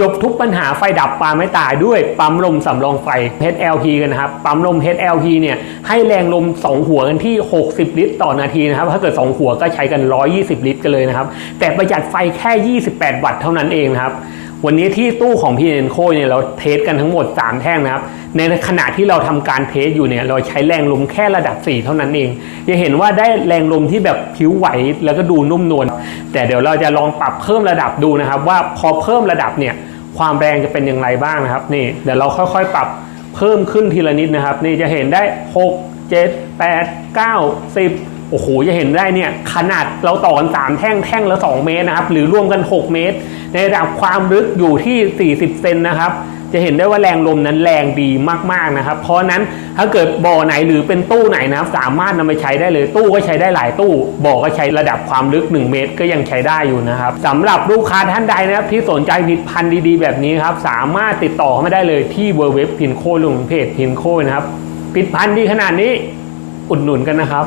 จบทุกปัญหาไฟดับปาไม่ตายด้วยปั๊มลมสำรองไฟ HLP กันนะครับ ปั๊มลม HLP เนี่ยให้แรงลม 2 หัวกันที่ 60 ลิตร ต่อนาทีนะครับ ถ้าเกิด 2 หัวก็ใช้กัน 120 ลิตรกันเลยนะครับ แต่ประหยัดไฟแค่ 28 วัตต์เท่านั้นเองนะครับ วันนี้ที่ตู้ของพีเอ็นโคเนี่ยเราเทสกันทั้งหมด 3 แท่งนะครับ ในขณะที่เราทำการเทสอยู่เนี่ยเราใช้แรงลมแค่ระดับ 4 เท่านั้นเอง จะเห็นว่าได้แรงลมที่แบบผิวไหวแล้วก็ดูนุ่มนวล แต่เดี๋ยวเราจะลองปรับเพิ่มระดับดูนะครับ ว่าพอเพิ่มระดับเนี่ยความแรงจะเป็นอย่างไรบ้างนะครับ นี่เดี๋ยวเราค่อยๆปรับเพิ่มขึ้นทีละนิดนะครับ นี่จะเห็นได้ 6 7 8 9 10โอ้โห จะเห็นได้เนี่ย ขนาดเราต่อกัน 3 แท่งแท่งละ 2 เมตรนะครับ หรือรวมกัน 6 เมตร ในระดับความลึกอยู่ที่ 40 เซนนะครับ จะเห็นได้ว่าแรงลมนั้นแรงดีมากๆนะครับ เพราะนั้นถ้าเกิดบ่อไหนหรือเป็นตู้ไหนนะครับ สามารถนำไปใช้ได้เลยตู้ก็ใช้ได้หลายตู้ บ่อก็ใช้ระดับความลึก 1 เมตร ก็ยังใช้ได้อยู่นะครับสำหรับลูกค้าท่านใดนะครับที่สนใจผลิตภัณฑ์ดีๆ แบบนี้ครับสามารถติดต่อเข้ามาได้เลยที่เว็บพินโคลงเพจพินโคนะครับผลิตภัณฑ์ดีขนาดนี้อุดหนุนกันนะครับ